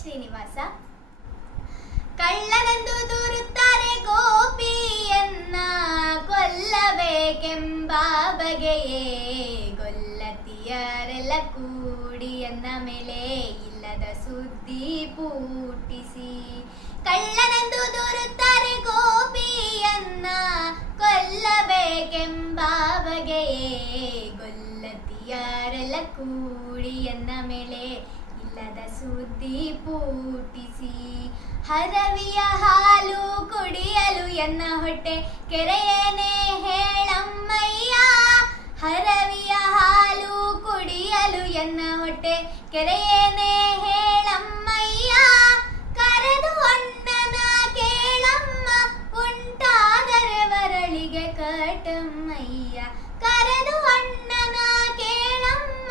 ಶ್ರೀನಿವಾಸ. ಕಳ್ಳನೆಂದು ದೂರುತ್ತಾರೆ ಗೋಪಿಯನ್ನ, ಕೊಲ್ಲಬೇಕೆಂಬ ಬಗೆಯೇ ಗೊಲ್ಲತಿಯರೆಲ್ಲ ಕೂಡಿ ಎನ್ನ ಮೇಲೆ ಇಲ್ಲದ ಸುದ್ದಿ ಪೂಟಿಸಿ. ಕಳ್ಳನೆಂದು ದೂರುತ್ತಾರೆ ಗೋಪಿಯನ್ನ, ಕೊಲ್ಲಬೇಕೆಂಬ ಬಗೆಯೇ ಗೊಲ್ಲತಿಯರೆಲ್ಲ ಕೂಡಿ ಎನ್ನ ಮೇಲೆ ಇಲ್ಲದ ಸುದ್ದಿ ಪೂಟಿಸಿ. ಹರವಿಯ ಹಾಲು ಕುಡಿಯಲು ಎನ್ನ ಹೊಟ್ಟೆ ಕೆರೆಯೇನೆ ಹೇಳಮ್ಮಯ್ಯ, ಹರವಿಯ ಹಾಲು ಕುಡಿಯಲು ಎನ್ನ ಹೊಟ್ಟೆ ಕೆರೆಯೇನೆ ಹೇಳಮ್ಮಯ್ಯ. ಕರೆದು ಅಣ್ಣನ ಕೇಳಮ್ಮ ಉಂಟಾದರೆ ವರಳಿಗೆ ಕಟಮ್ಮಯ್ಯ, ಕರೆದು ಅಣ್ಣನ ಕೇಳಮ್ಮ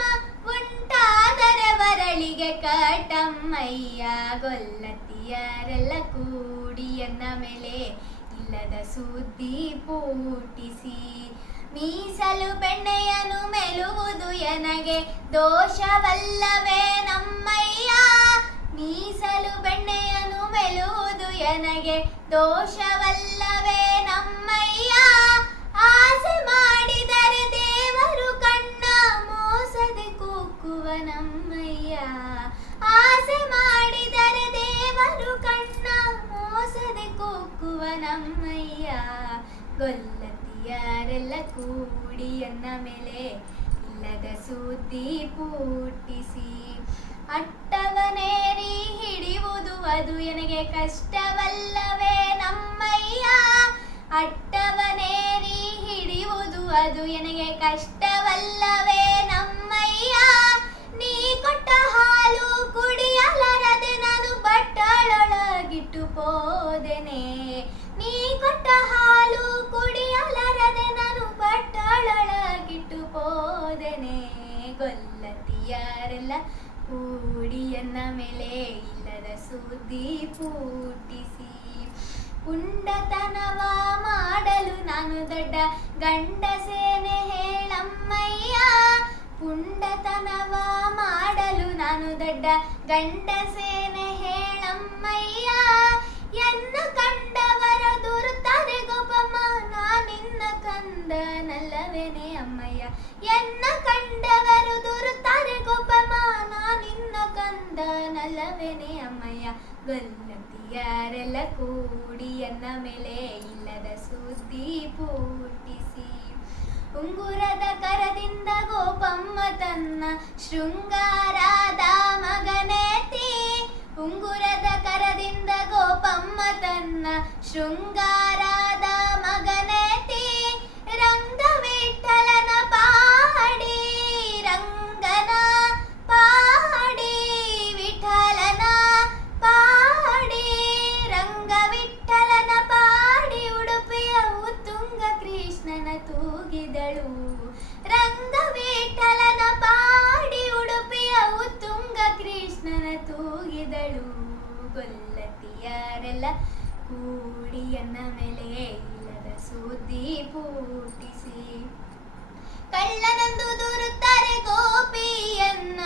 ಉಂಟಾದರೆ ವರಳಿಗೆ ಕಟಮ್ಮಯ್ಯ. ಗೊಲ್ಲತಿಯರೆಲ್ಲ ಕೂಡಿ ಎನ್ನ ಮೇಲೆ ಇಲ್ಲದ ಸುದ್ದಿ ಪೂಟಿಸಿ. ಮೀಸಲು ಬೆಣ್ಣೆಯನ್ನು ಮೆಲುವುದು ಎನಗೆ ದೋಷವಲ್ಲವೇ ನಮ್ಮಯ್ಯ, ಮೀಸಲು ಬೆಣ್ಣೆಯನ್ನು ಮೆಲುವುದು ಎನಗೆ ದೋಷವಲ್ಲವೇ ನಮ್ಮಯ್ಯ. ಆಸೆ ಮಾಡಿದರೆ ದೇವರು ಕಣ್ಣ ಮೋಸದೆ ಕೂಕ್ಕುವ ನಮ್ಮಯ್ಯ, ಆಸೆ ಮಾಡಿದರೆ ದೇವರು ಕಣ್ಣ ಮೋಸದೆ ಕೂಕ್ಕುವ ನಮ್ಮಯ್ಯ. ಗೊಲ್ಲತಿಯರೆಲ್ಲ ಕೂಡಿ ಎನ್ನ ಮೇಲೆ ಇಲ್ಲದ ಸುದ್ದಿ ಪೂಟಿಸಿ. ಅಟ್ಟವನೇರಿ ಹಿಡಿಯುವುದು ಅದು ಎನಗೆ ಕಷ್ಟವಲ್ಲವೇ ನಮ್ಮಯ್ಯ, ಅಟ್ಟವನೇರಿ ಹಿಡಿಯುವುದು ಅದು ಎನಗೆ ಕಷ್ಟವಲ್ಲವೇ ನಮ್ಮಯ್ಯ. ನೀ ಕೊಟ್ಟ ಹಾಲು ಕುಡಿಯಲಾರದೆ ನಾನು ಬಟ್ಟಲೊಳಗಿಟ್ಟು ಹೋದೆನೆ, ನೀ ಕೊಟ್ಟ ಹಾಲು ಕುಡಿಯಲಾರದೆ ನಾನು ಬಟ್ಟಲೊಳಗಿಟ್ಟು ಹೋದೆನೆ. ಗೊಲ್ಲತಿಯರೆಲ್ಲ ಕೂಡಿ ಎನ್ನ ಮೇಲೆ ಇಲ್ಲದ ಸುದ್ದಿ ಪೂಟಿಸಿ. ಪುಂಡತನವ ಮಾಡಲು ನಾನು ದೊಡ್ಡ ಗಂಡಸೇನೆ ಹೇಳಮ್ಮಯ್ಯ, ಪುಂಡತನವ ಮಾಡಲು ನಾನು ದೊಡ್ಡ ಗಂಡಸೇನೆ ಹೇಳಮ್ಮಯ್ಯ. ಎನ್ನ ಕಂಡವರ ದೂರುತ್ತಾರೆ ಗೋಪಮ್ಮ, ನಾನಿನ್ನ ಕಂದನಲ್ಲವೇನೆ ಅಮ್ಮಯ್ಯ, ಎನ್ನ ಕಂಡವರು ದೂರುತ್ತಾರೆ ಗೋಪಮ್ಮ, ನಾನಿನ್ನ ಕಂದನಲ್ಲವೇನೆ ಅಮ್ಮಯ್ಯ. ಗೊಲ್ಲತಿಯರೆಲ್ಲ ಕೂಡಿ ಎನ್ನ ಮೇಲೆ ಇಲ್ಲದ ಸುದ್ದಿ ಪೂಟಿಸಿ. ಉಂಗುರದ ಕರದಿಂದ ಗೋಪಮ್ಮ ತನ್ನ ಶೃಂಗಾರದ ಮಗನೇತಿ, ಉಂಗುರದ ಕರದಿಂದ ಗೋಪಮ್ಮ ತನ್ನ ಶೃಂಗಾರದ ಮಗನೇತಿ. ರಂಗವಿಠಲನ ಪಾಡಿ ರಂಗನ ಪಾಡಿ ವಿಠಲನ ಪಾಡಿ, ರಂಗವಿಠಲನ ಪಾಡಿ ಉಡುಪಿಯ ಉತ್ತುಂಗ ಕೃಷ್ಣನ ತೂಗಿದಳು, ರಂಗವಿಠಲನ ಪಾಡಿ ಉಡುಪಿಯ ಉತ್ತುಂಗ ಕೃಷ್ಣನ ತೂಗಿದಳು. ಗೊಲ್ಲತಿಯರೆಲ್ಲ ಕೂಡಿ ಎನ್ನ ಮೇಲೆ ಇಲ್ಲದ ಸುದ್ದಿ ಪೂಟಿಸಿ. ಕಳ್ಳನೆಂದು ದೂರುತ್ತಾರೆ ಗೋಪಿಯನ್ನ,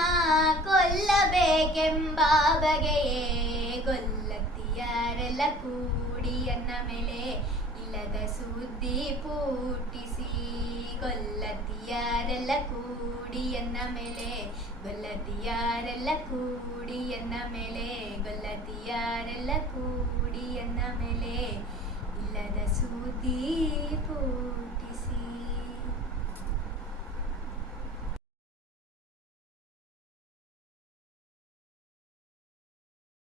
ಕೊಲ್ಲಬೇಕೆಂಬ ಬಗೆಯೇ ಗೊಲ್ಲತಿಯರೆಲ್ಲ ಕೂಡಿ ಎನ್ನ ಮೇಲೆ ಇಲ್ಲದ ಸುದ್ದಿ ಪೂಟಿಸಿ. ಗೊಲ್ಲತಿಯರೆಲ್ಲ ಕೂಡಿ ಎನ್ನ ಮೇಲೆ, ಗೊಲ್ಲತಿಯರೆಲ್ಲ ಕೂಡಿ ಎನ್ನ ಮೇಲೆ, ಗೊಲ್ಲತಿಯರೆಲ್ಲ ಕೂಡಿ ಎನ್ನ ಮೇಲೆ ಇಲ್ಲದ ಸುದ್ದಿ